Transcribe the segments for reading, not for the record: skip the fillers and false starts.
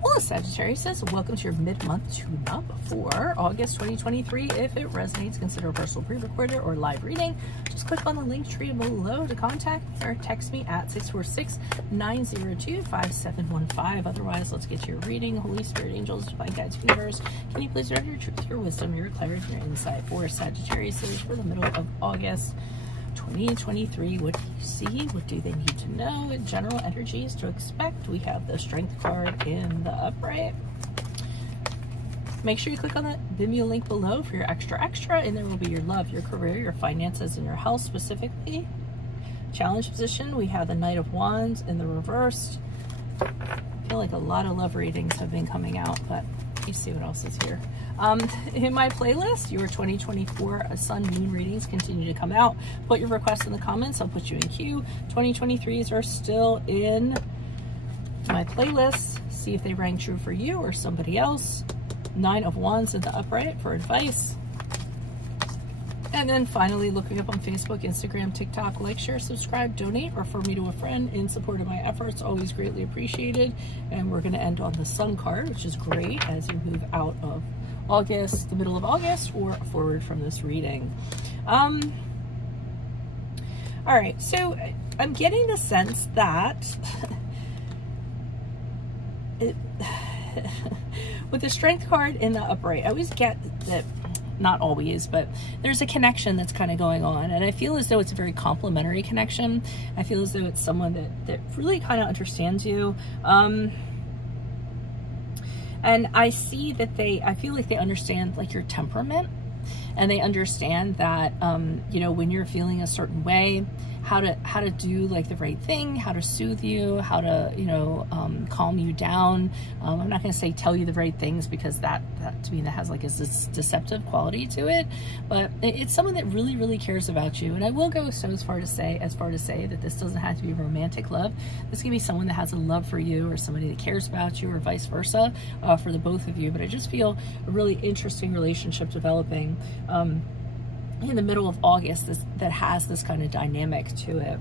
Hello Sagittarius, welcome to your mid-month tune-up for August 2023. If it resonates, consider a personal pre-recorded or live reading. Just click on the link tree below to contact or text me at 646-902-5715. Otherwise, let's get to your reading. Holy Spirit, angels, divine guides, universe, can you please direct your truth, your wisdom, your clarity, your insight for Sagittarius for the middle of August 2023. What do you see? What do they need to know? General energies to expect. We have the Strength card in the upright. Make sure you click on the Vimeo link below for your extra, and there will be your love, your career, your finances, and your health specifically. Challenge position, we have the Knight of Wands in the reversed. I feel like a lot of love readings have been coming out, but you see what else is here. In my playlist, your 2024 Sun Moon readings continue to come out. Put your requests in the comments. I'll put you in queue. 2023s are still in my playlist. See if they rang true for you or somebody else. Nine of Wands in the upright for advice. And then finally, looking up on Facebook, Instagram, TikTok, like, share, subscribe, donate, refer me to a friend in support of my efforts. Always greatly appreciated. And we're going to end on the Sun card, which is great as you move out of August, the middle of August, or forward from this reading. All right, so I'm getting the sense that with the Strength card in the upright, I always get that, not always, but there's a connection that's kind of going on, and I feel as though it's a very complimentary connection. I feel as though it's someone that really kind of understands you. And I see that I feel like they understand like your temperament, and they understand that, you know, when you're feeling a certain way, how to do like the right thing, how to soothe you, how to, you know, calm you down. I'm not going to say tell you the right things, because that to me, that has like this deceptive quality to it, but it's someone that really, really cares about you. And I will go as far to say that this doesn't have to be romantic love. This can be someone that has a love for you, or somebody that cares about you, or vice versa, for the both of you. But I just feel a really interesting relationship developing in the middle of August that has this kind of dynamic to it.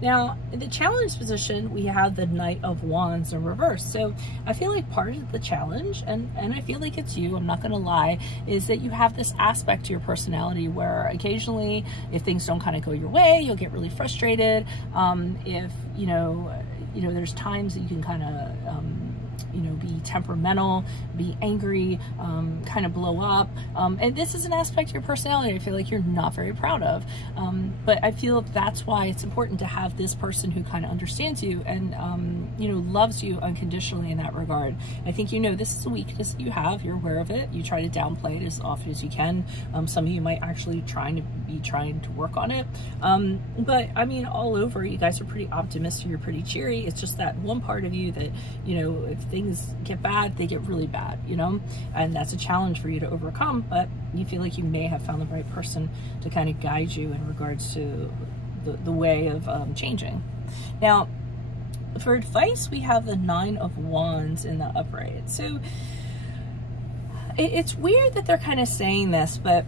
Now, in the challenge position, we have the Knight of Wands in reverse. So I feel like part of the challenge, and I feel like it's you, I'm not going to lie, is that you have this aspect to your personality where occasionally, if things don't kind of go your way, you'll get really frustrated. If, you know, there's times that you can kind of, you know, be temperamental, be angry, kind of blow up. And this is an aspect of your personality I feel like you're not very proud of. But I feel that's why it's important to have this person who kind of understands you and, you know, loves you unconditionally in that regard. I think, you know, this is a weakness that you have. You're aware of it. You try to downplay it as often as you can. Some of you might actually be trying to work on it. But I mean, all over, you guys are pretty optimistic. You're pretty cheery. It's just that one part of you that, you know, if things get bad, they get really bad, you know, and that's a challenge for you to overcome. But you feel like you may have found the right person to kind of guide you in regards to the way of changing. Now, for advice, we have the Nine of Wands in the upright. So it's weird that they're kind of saying this, but,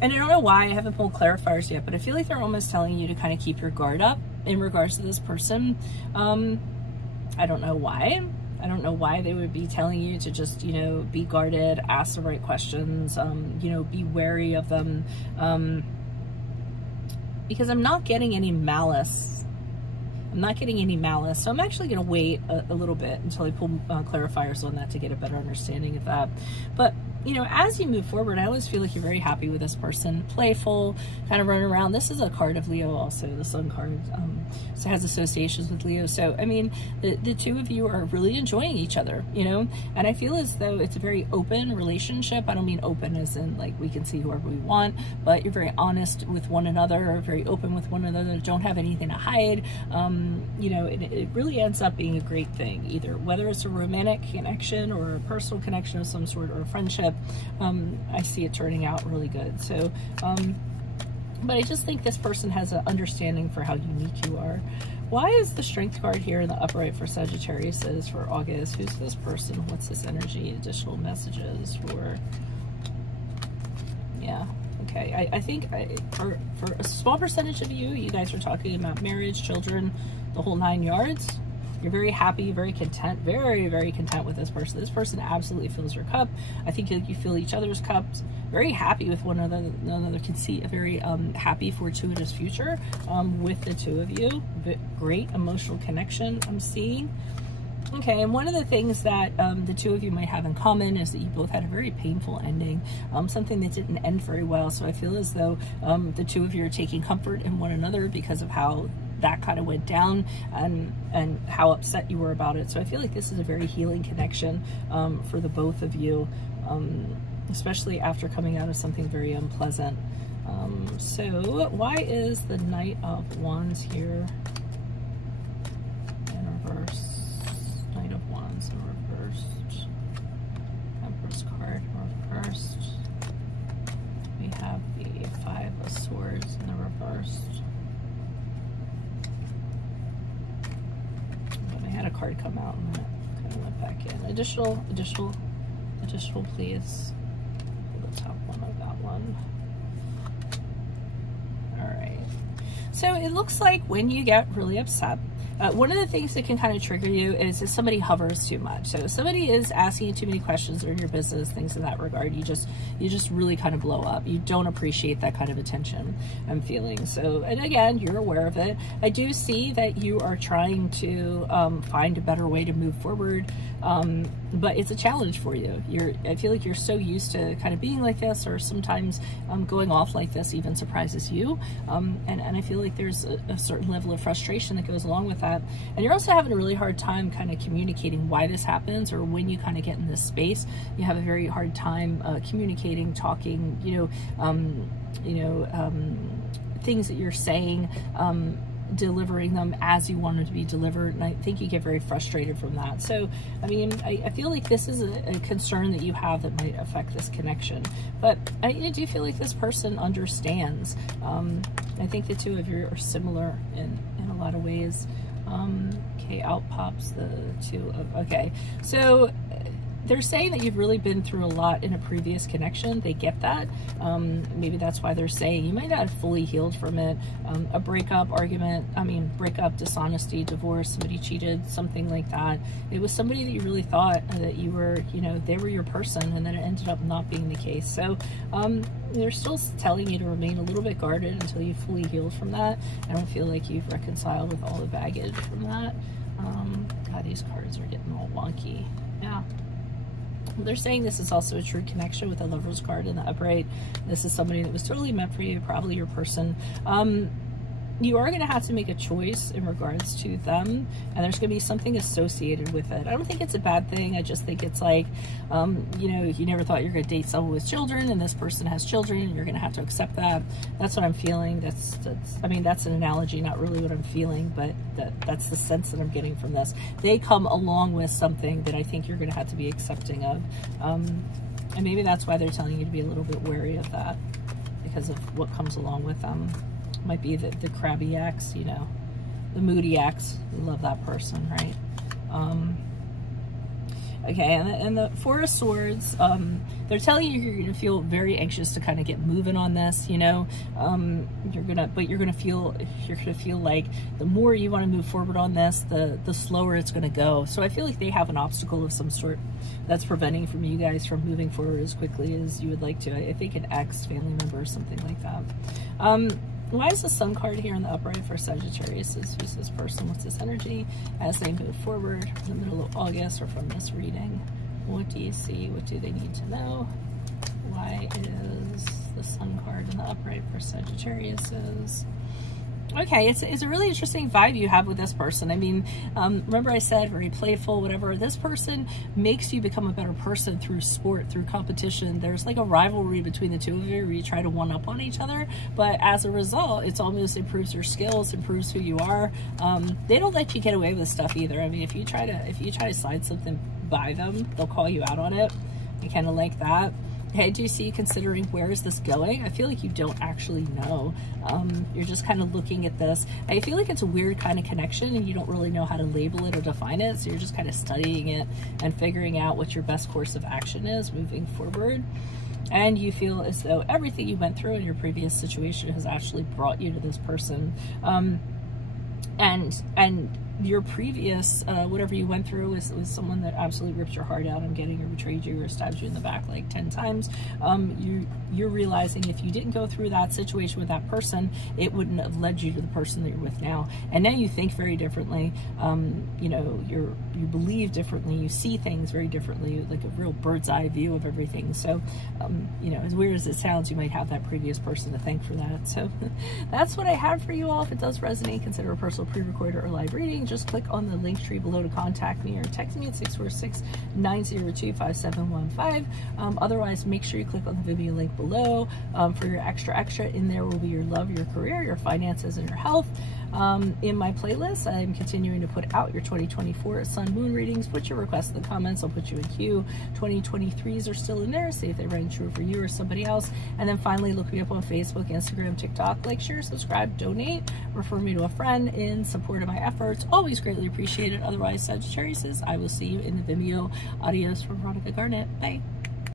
and I don't know why, I haven't pulled clarifiers yet, but I feel like they're almost telling you to kind of keep your guard up in regards to this person. I don't know why. I don't know why they would be telling you to just, you know, be guarded, ask the right questions, you know, be wary of them, because I'm not getting any malice. I'm not getting any malice. So I'm actually going to wait a little bit until I pull clarifiers on that to get a better understanding of that. But, you know, as you move forward, I always feel like you're very happy with this person, playful, kind of running around. This is a card of Leo also, the Sun card, so it has associations with Leo. So, I mean, the two of you are really enjoying each other, you know, and I feel as though it's a very open relationship. I don't mean open as in like we can see whoever we want, but you're very honest with one another, very open with one another, don't have anything to hide. You know, it really ends up being a great thing, either whether it's a romantic connection or a personal connection of some sort or a friendship. I see it turning out really good. So, but I just think this person has an understanding for how unique you are. Why is the Strength card here in the upright for Sagittarius for August? Who's this person? What's this energy? Additional messages for, yeah. Okay, I think for a small percentage of you, you guys are talking about marriage, children, the whole 9 yards. You're very happy, very content, very, very content with this person. This person absolutely fills your cup. I think you fill each other's cups. Very happy with one another. Can see a very happy, fortuitous future with the two of you. Great emotional connection I'm seeing. Okay, and one of the things that the two of you might have in common is that you both had a very painful ending, something that didn't end very well. So I feel as though the two of you are taking comfort in one another because of how that kind of went down and how upset you were about it. So I feel like this is a very healing connection for the both of you, especially after coming out of something very unpleasant. So why is the Knight of Wands here in reverse? Knight of Wands in reversed. Empress card reversed. We have the Five of Swords in the reversed. Had a card come out and that kind of went back in. Additional, please. The top one of that one. All right. So it looks like when you get really upset, one of the things that can kind of trigger you is if somebody hovers too much. So if somebody is asking you too many questions or in your business, things in that regard, you just really kind of blow up. You don't appreciate that kind of attention I'm feeling. So, and again, you're aware of it. I do see that you are trying to find a better way to move forward, but it's a challenge for you. I feel like you're so used to kind of being like this, or sometimes going off like this even surprises you. And I feel like there's a certain level of frustration that goes along with that. And you're also having a really hard time kind of communicating why this happens, or when you kind of get in this space, you have a very hard time communicating, talking, things that you're saying, delivering them as you want them to be delivered. And I think you get very frustrated from that. So, I mean, I feel like this is a concern that you have that might affect this connection. But I do feel like this person understands. I think the two of you are similar in a lot of ways. Okay, out pops the two of, okay. So they're saying that you've really been through a lot in a previous connection. They get that. Maybe that's why they're saying you might not have fully healed from it. A breakup, breakup, dishonesty, divorce, somebody cheated, something like that. It was somebody that you really thought that you were, they were your person, and then it ended up not being the case. So they're still telling you to remain a little bit guarded until you fully healed from that. I don't feel like you've reconciled with all the baggage from that. God, these cards are getting all wonky. Yeah. They're saying this is also a true connection with the Lover's card in the upright. This is somebody that was totally meant for you, probably your person. You are going to have to make a choice in regards to them, and there's going to be something associated with it. I don't think it's a bad thing. I just think it's like, you never thought you're going to date someone with children, and this person has children, and you're going to have to accept that. That's what I'm feeling. That's an analogy, not really what I'm feeling, but that's the sense that I'm getting from this. They come along with something that I think you're going to have to be accepting of. And maybe that's why they're telling you to be a little bit wary of that, because of what comes along with them. Might be the crabby ex, the moody ex. We love that person, right? Okay, and the Four of Swords, they're telling you you're going to feel very anxious to kind of get moving on this, you're gonna feel like the more you want to move forward on this, the slower it's going to go. So I feel like they have an obstacle of some sort that's preventing from you guys from moving forward as quickly as you would like to. I think an ex family member or something like that. Why is the Sun card here in the upright for Sagittarius? Who's this person? What's this energy as they move forward in the middle of August or from this reading? What do you see? What do they need to know? Why is the Sun card in the upright for Sagittarius? Okay, it's a really interesting vibe you have with this person. I mean, remember I said very playful, whatever. This person makes you become a better person through sport, through competition. There's like a rivalry between the two of you where you try to one up on each other, but as a result, it's almost improves your skills, improves who you are. They don't let you get away with stuff either. I mean, if you try to slide something by them, they'll call you out on it. I kind of like that. I do see you considering where is this going. I feel like you don't actually know. You're just kind of looking at this. I feel like it's a weird kind of connection and you don't really know how to label it or define it. So you're just kind of studying it and figuring out what your best course of action is moving forward. And you feel as though everything you went through in your previous situation has actually brought you to this person. And your previous, whatever you went through was someone that absolutely ripped your heart out and getting or betrayed you or stabbed you in the back like 10 times. You're realizing if you didn't go through that situation with that person, it wouldn't have led you to the person that you're with now. And now you think very differently. You know, you believe differently. You see things very differently, like a real bird's eye view of everything. So, you know, as weird as it sounds, you might have that previous person to thank for that. So that's what I have for you all. If it does resonate, consider a personal pre-recorded or live reading. Just click on the link tree below to contact me or text me at 646-902-5715. Otherwise, make sure you click on the Vimeo link below for your extra. In there will be your love, your career, your finances, and your health. In my playlist, I'm continuing to put out your 2024 Sun Moon readings. Put your requests in the comments. I'll put you in queue. 2023s are still in there. See if they rang true for you or somebody else. And then finally, look me up on Facebook, Instagram, TikTok. Like, share, subscribe, donate, refer me to a friend in support of my efforts. Always greatly appreciated. Otherwise, Sagittarius, I will see you in the Vimeo. Adios from Veronica Garnett. Bye.